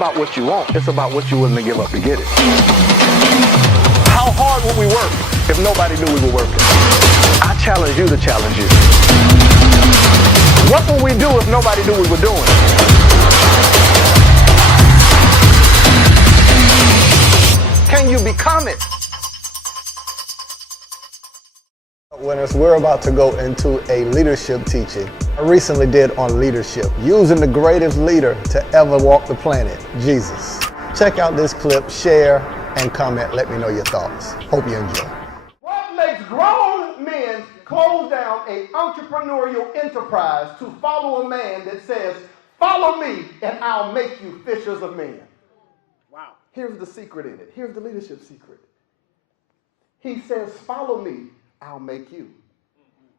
about what you want. It's about what you're willing to give up to get it. How hard would we work if nobody knew we were working? I challenge you to challenge you. What would we do if nobody knew we were doing it? Can you become it? Winners, we're about to go into a leadership teaching I recently did on leadership, using the greatest leader to ever walk the planet, Jesus. Check out this clip, share, and comment. Let me know your thoughts. Hope you enjoy. What makes grown men close down an entrepreneurial enterprise to follow a man that says, follow me and I'll make you fishers of men? Wow. Here's the secret in it. Here's the leadership secret. He says, follow me, I'll make you.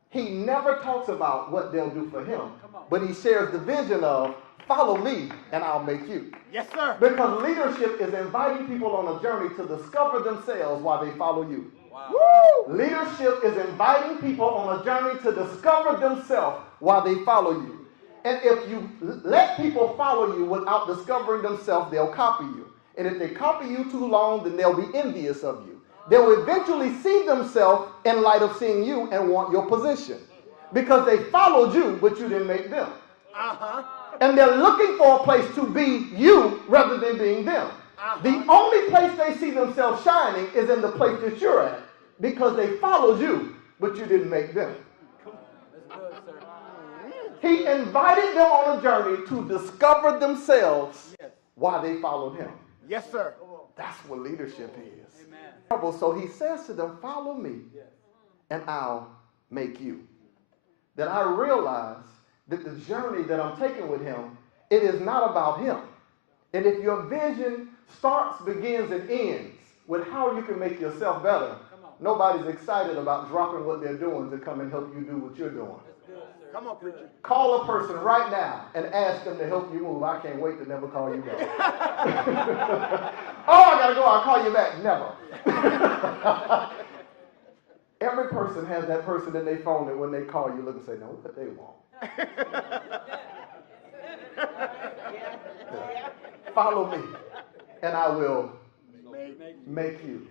He never talks about what they'll do for him, but he shares the vision of, follow me and I'll make you. Yes, sir. Because leadership is inviting people on a journey to discover themselves while they follow you. Wow. Woo! Leadership is inviting people on a journey to discover themselves while they follow you. And if you let people follow you without discovering themselves, they'll copy you. And if they copy you too long, then they'll be envious of you. They'll eventually see themselves in light of seeing you and want your position. Because they followed you, but you didn't make them. Uh-huh. And they're looking for a place to be you rather than being them. The only place they see themselves shining is in the place that you're at, because they followed you, but you didn't make them. He invited them on a journey to discover themselves while they followed him. Yes, sir. That's what leadership is. Amen. So he says to them, follow me, and I'll make you. That I realize that the journey that I'm taking with him, it is not about him. And if your vision starts, begins, and ends with how you can make yourself better, nobody's excited about dropping what they're doing to come and help you do what you're doing. Come on, preacher. Call a person right now and ask them to help you move. I can't wait to never call you back. Oh, I got to go. I'll call you back. Never. Every person has that person in their phone that when they call you, look and say, no, what they want. Follow me, and I will make you.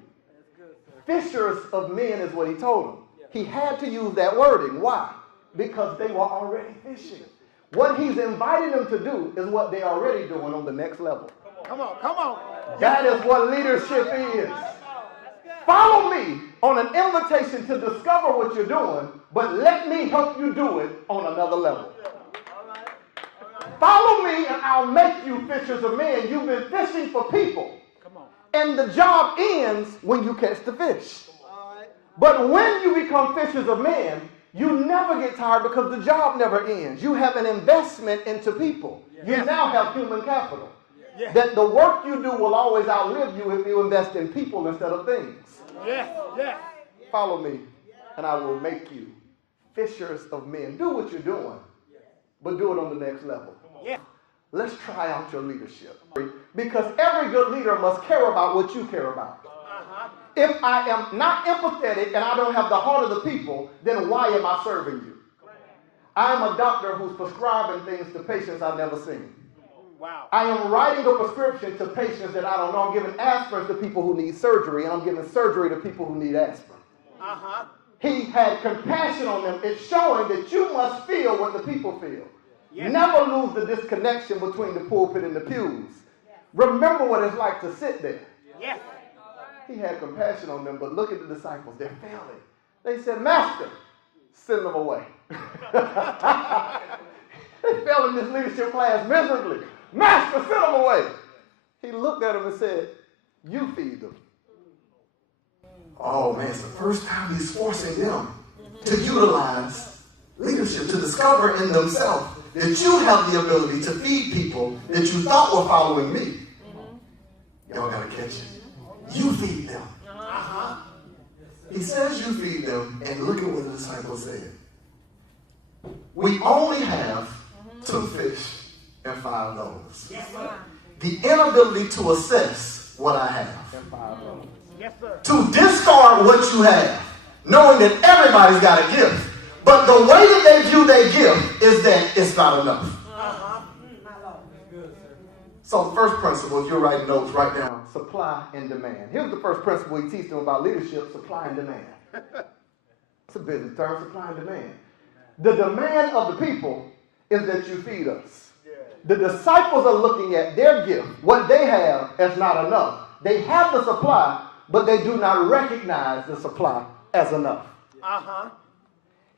Fishers of men is what he told them. He had to use that wording. Why? Because they were already fishing. What he's inviting them to do is what they're already doing on the next level. Come on, come on. That is what leadership is. Follow me on an invitation to discover what you're doing, but let me help you do it on another level. Follow me and I'll make you fishers of men. You've been fishing for people. And the job ends when you catch the fish. But when you become fishers of men, you never get tired because the job never ends. You have an investment into people. You now have human capital. That the work you do will always outlive you if you invest in people instead of things. Follow me and I will make you fishers of men. Do what you're doing, but do it on the next level. Let's try out your leadership. Because every good leader must care about what you care about. If I am not empathetic and I don't have the heart of the people, then why am I serving you? I'm a doctor who's prescribing things to patients I've never seen. Wow. I am writing a prescription to patients that I don't know. I'm giving aspirin to people who need surgery, and I'm giving surgery to people who need aspirin. He had compassion on them. It's showing that you must feel what the people feel. Never lose the disconnection between the pulpit and the pews. Remember what it's like to sit there. He had compassion on them, but look at the disciples. They're failing. They said, Master, send them away. They fell in this leadership class miserably. Master, send them away. He looked at them and said, you feed them. Oh, man, it's the first time he's forcing them to utilize leadership, to discover in themselves that you have the ability to feed people that you thought were following me. Y'all got to catch it. You feed them. He says you feed them, and look at what the disciples said. We only have 2 fish and 5 loaves. The inability to assess what I have. To discard what you have, knowing that everybody's got a gift. But the way that they view their gift is that it's not enough. So the first principle, if you're writing notes, write down supply and demand. Here's the first principle he teaches them about leadership, supply and demand. It's a business term, supply and demand. The demand of the people is that you feed us. The disciples are looking at their gift, what they have, as not enough. They have the supply, but they do not recognize the supply as enough.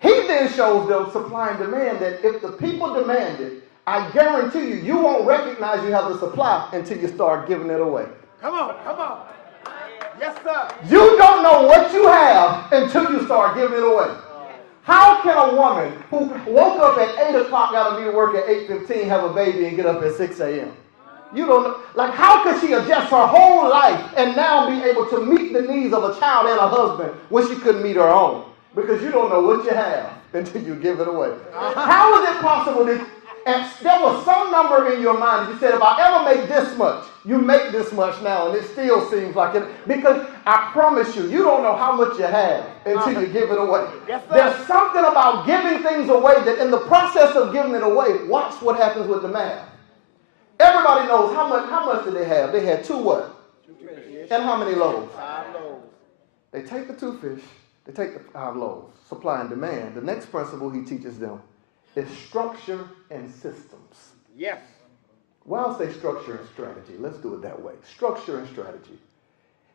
He then shows them supply and demand, that if the people demand it, I guarantee you, you won't recognize you have the supply until you start giving it away. Come on, come on. Yes, sir. You don't know what you have until you start giving it away. How can a woman who woke up at 8 o'clock, got to be to work at 8:15, have a baby, and get up at 6 a.m.? You don't know. Like, how could she adjust her whole life and now be able to meet the needs of a child and a husband when she couldn't meet her own? Because you don't know what you have until you give it away. How is it possible that and there was some number in your mind that you said, if I ever make this much, you make this much now, and it still seems like it. Because I promise you, you don't know how much you have until you give it away. Yes, sir. There's something about giving things away that in the process of giving it away, watch what happens with the math. Everybody knows how much did they have? They had 2 what? 2 fish. And how many loaves? 5 loaves. They take the 2 fish, they take the 5 loaves, supply and demand. The next principle he teaches them is structure and systems. Yes. Well, I'll say structure and strategy. Let's do it that way. Structure and strategy.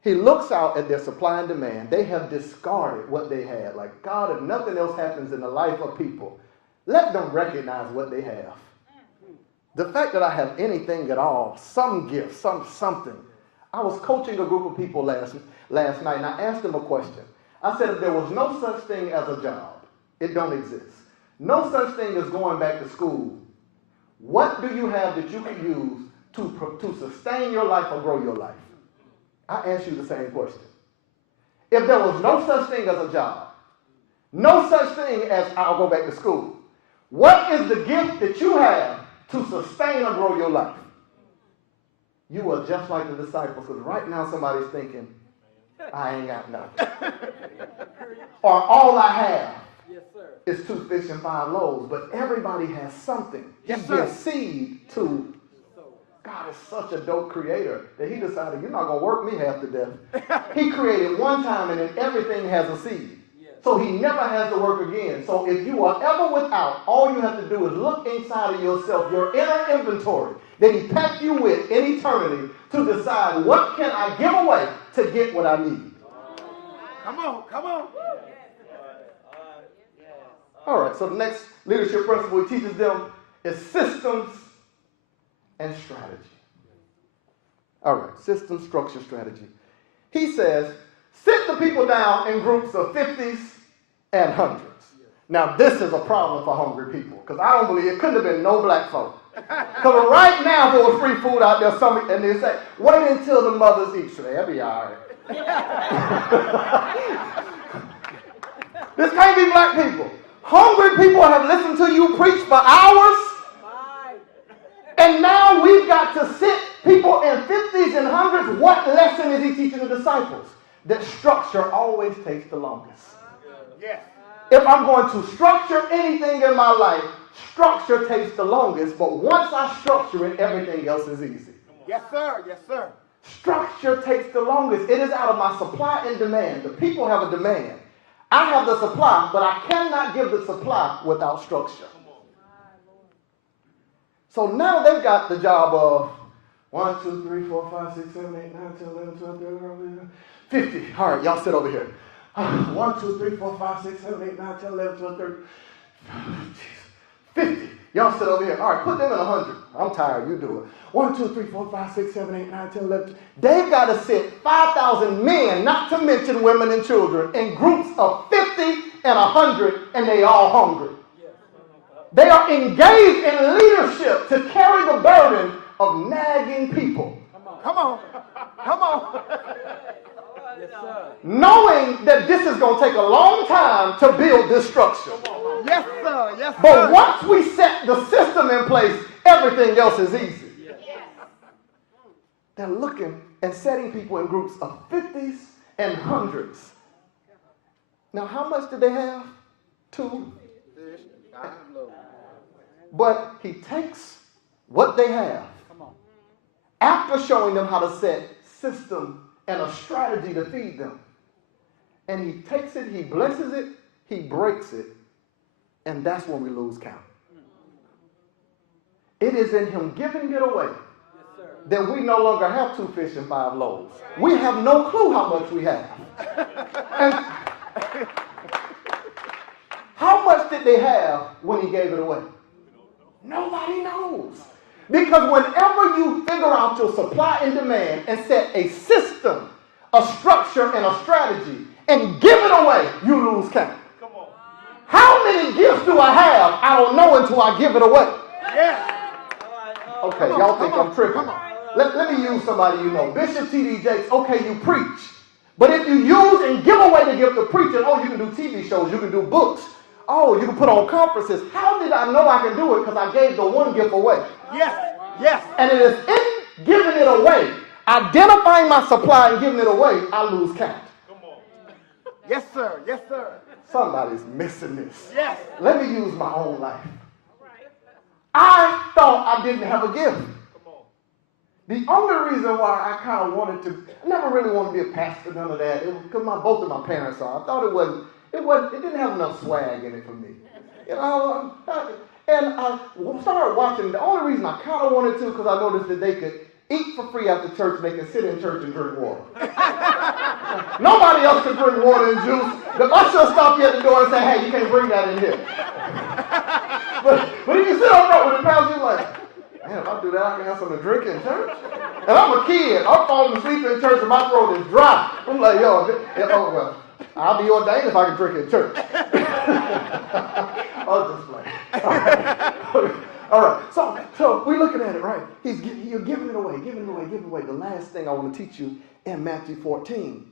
He looks out at their supply and demand. They have discarded what they had. Like, God, if nothing else happens in the life of people, let them recognize what they have. The fact that I have anything at all, some gift, something. I was coaching a group of people last night, and I asked them a question. I said, if there was no such thing as a job, it don't exist. No such thing as going back to school. What do you have that you can use to sustain your life or grow your life? I ask you the same question. If there was no such thing as a job, no such thing as I'll go back to school, what is the gift that you have to sustain or grow your life? You are just like the disciples, because right now somebody's thinking, I ain't got nothing. Or all I have is 2 fish and 5 loaves, but everybody has something. Yes, He sir. gives seed to. God is such a dope creator that he decided, you're not going to work me half to death. He created one time and then everything has a seed. So he never has to work again. So if you are ever without, all you have to do is look inside of yourself, your inner inventory that he packed you with in eternity, to decide what can I give away to get what I need. Come on, come on. All right, so the next leadership principle he teaches them is systems and strategy. All right, system, structure, strategy. He says, sit the people down in groups of 50s and 100s. Now, this is a problem for hungry people, because I don't believe it couldn't have been no black folk. Because right now, there was free food out there, and they say, wait until the mothers eat, so they'll be all right. This can't be black people. Hungry people have listened to you preach for hours. And now we've got to sit people in 50s and 100s. What lesson is he teaching the disciples? That structure always takes the longest. Yes. If I'm going to structure anything in my life, structure takes the longest. But once I structure it, everything else is easy. Yes, sir. Yes, sir. Structure takes the longest. It is out of my supply and demand. The people have a demand. I have the supply, but I cannot give the supply without structure. So now they've got the job of 1, 2, 3, 4, 5, 6, 7, 8, 9, 10, 11, 12, 13, 14, 50. All right, y'all sit over here. 1, 2, 3, 4, 5, 6, 7, 8, 9, 10, 11, 12, 13, 50. Y'all sit over here. All right, put them in 100. I'm tired. You do it. 1, 2, 3, 4, 5, 6, 7, 8, 9, 10, 11. They've got to sit 5,000 men, not to mention women and children, in groups of 50 and 100, and they all hungry. They are engaged in leadership to carry the burden of nagging people. Come on. Come on. Yes, sir. Knowing that this is going to take a long time to build this structure. Yes, sir. Yes, sir. But once we set the system in place, everything else is easy. They're looking and setting people in groups of 50s and 100s. Now, how much did they have? 2. Fish, 5 loaves. But he takes what they have after showing them how to set system and a strategy to feed them. And he takes it, he blesses it, he breaks it, and that's when we lose count. It is in him giving it away that we no longer have 2 fish and 5 loaves. We have no clue how much we have. And how much did they have when he gave it away? Nobody knows. Because whenever you figure out your supply and demand and set a system, a structure, and a strategy, and give it away, you lose count. Come on. How many gifts do I have? I don't know until I give it away. Yes. Okay, y'all think I'm tripping. Let me use somebody you know. Bishop T.D. Jakes, okay, you preach. But if you use and give away the gift of preaching, oh, you can do TV shows, you can do books. Oh, you can put on conferences. How did I know I can do it? Because I gave the one gift away. Yes. Yes. And it is in giving it away, identifying my supply and giving it away, I lose count. Come on. Yes, sir. Yes, sir. Somebody's missing this. Yes. Let me use my own life. I thought I didn't have a gift. The only reason why I kind of wanted to, I never really wanted to be a pastor, none of that. It was because both of my parents are. I thought it didn't have enough swag in it for me. You know, and I started watching. The only reason I kind of wanted to, because I noticed that they could eat for free after church, they could sit in church and drink water. Nobody else could drink water and juice. The usher will stop you at the door and say, hey, you can't bring that in here. But if you sit on front with the pastor, you're like, man, if I do that, I can have something to drink in church. And I'm a kid. I'm falling asleep in church and my throat is dry. I'm like, oh, well, I'll be ordained if I can drink in church. I was just like, all right. So we're looking at it, right? You're giving it away, giving it away, giving it away. The last thing I want to teach you in Matthew 14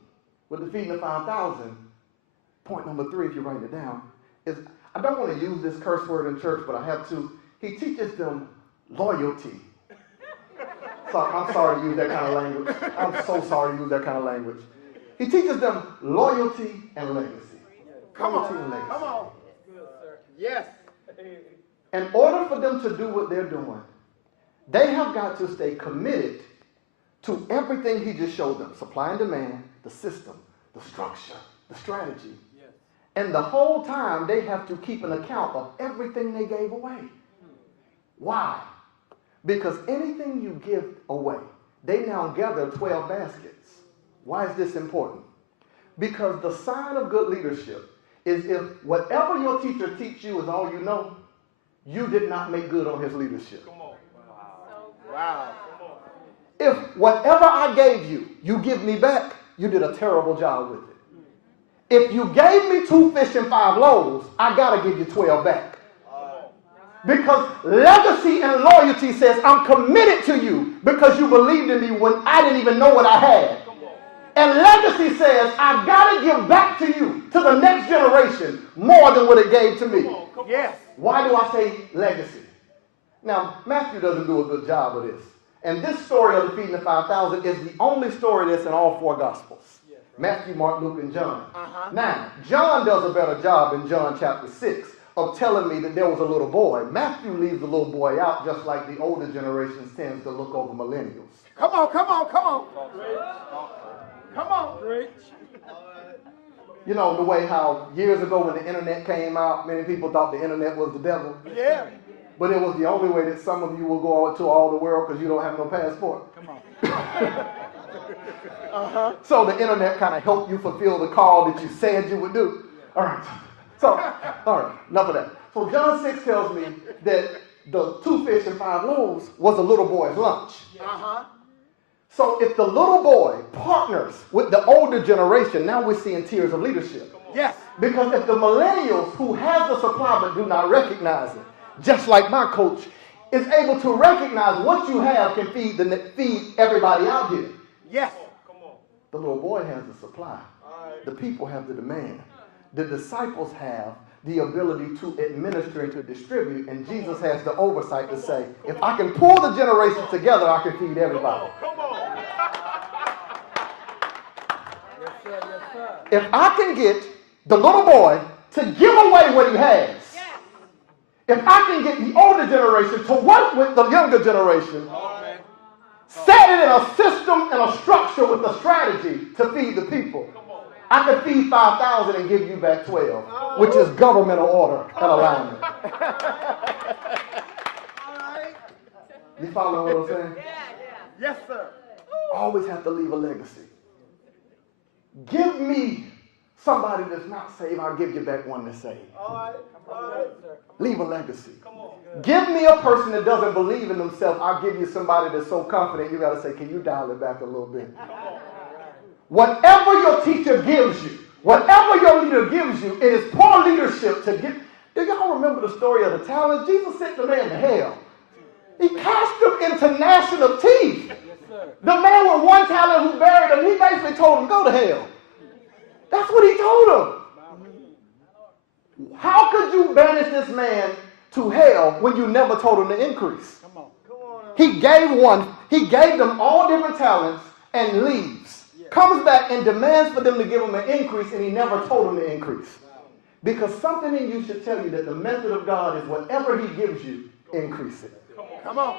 with the feeding of 5,000, point number 3, if you write it down, is I don't want to use this curse word in church, but I have to. He teaches them loyalty. So I'm sorry to use that kind of language. I'm so sorry to use that kind of language. He teaches them loyalty and legacy. Come on. Loyalty and legacy. Come on. Yes. In order for them to do what they're doing, they have got to stay committed to everything he just showed them. Supply and demand, the system, the structure, the strategy. Yes. And the whole time they have to keep an account of everything they gave away. Why? Because anything you give away, they now gather 12 baskets. Why is this important? Because the sign of good leadership is if whatever your teacher teach you is all you know, you did not make good on his leadership. Come on. Wow. If whatever I gave you, you give me back, you did a terrible job with it. If you gave me 2 fish and 5 loaves, I got to give you 12 back. Because legacy and loyalty says, I'm committed to you because you believed in me when I didn't even know what I had. And legacy says, I've got to give back to you, to the next generation, more than what it gave to me. Yes. Why do I say legacy? Now, Matthew doesn't do a good job of this. And this story of the feeding of 5,000 is the only story that's in all 4 Gospels. Matthew, Mark, Luke, and John. Now, John does a better job in John chapter 6 of telling me that there was a little boy. Matthew leaves the little boy out just like the older generations tends to look over millennials. Come on, come on, come on. Come on. You know, the way how years ago when the internet came out, many people thought the internet was the devil. Yeah. But it was the only way that some of you will go out to all the world because you don't have no passport. Come on. So the internet kind of helped you fulfill the call that you said you would do. All right. So, all right, enough of that. So John 6 tells me that the 2 fish and 5 loaves was a little boy's lunch. So if the little boy partners with the older generation, now we're seeing tiers of leadership. Yes. Because if the millennials who have the supply but do not recognize it, just like my coach, is able to recognize what you have can feed everybody out here. Yes. The little boy has the supply. The people have the demand. The disciples have the ability to administer and to distribute, and Jesus has the oversight to say, if I can pull the generations together, I can feed everybody. Come on. Yes, sir. Yes, sir. If I can get the little boy to give away what he has, if I can get the older generation to work with the younger generation, Set it in a system and a structure with a strategy to feed the people. I could feed 5,000 and give you back 12, which is governmental order and alignment. You following what I'm saying? Yes, sir. Always have to leave a legacy. Give me somebody that's not saved, I'll give you back one that's saved. Leave a legacy. Give me a person that doesn't believe in themselves, I'll give you somebody that's so confident you got to say, can you dial it back a little bit? Whatever your teacher gives you, whatever your leader gives you, it is poor leadership to give. Do y'all remember the story of the talents? Jesus sent the man to hell. He cast him into gnashing of teeth. The man with one talent who buried him, he basically told him, go to hell. That's what he told him. How could you banish this man to hell when you never told him to increase? He gave them all different talents and leaves. Comes back and demands for them to give him an increase, and he never told them to increase. Because something in you should tell you that the method of God is whatever he gives you, increase it. Come on.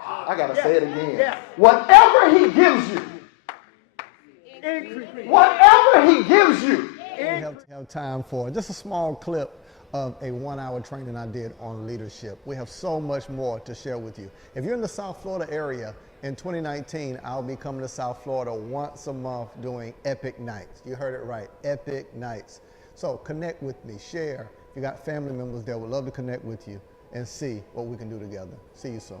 I got to say it again. Whatever he gives you, Increase. whatever he gives you. We have time for just a small clip of a 1-hour training I did on leadership. We have so much more to share with you. If you're in the South Florida area, in 2019, I'll be coming to South Florida once a month doing Epic Nights. You heard it right, Epic Nights. So connect with me, share. If you got family members there, we'd love to connect with you and see what we can do together. See you soon.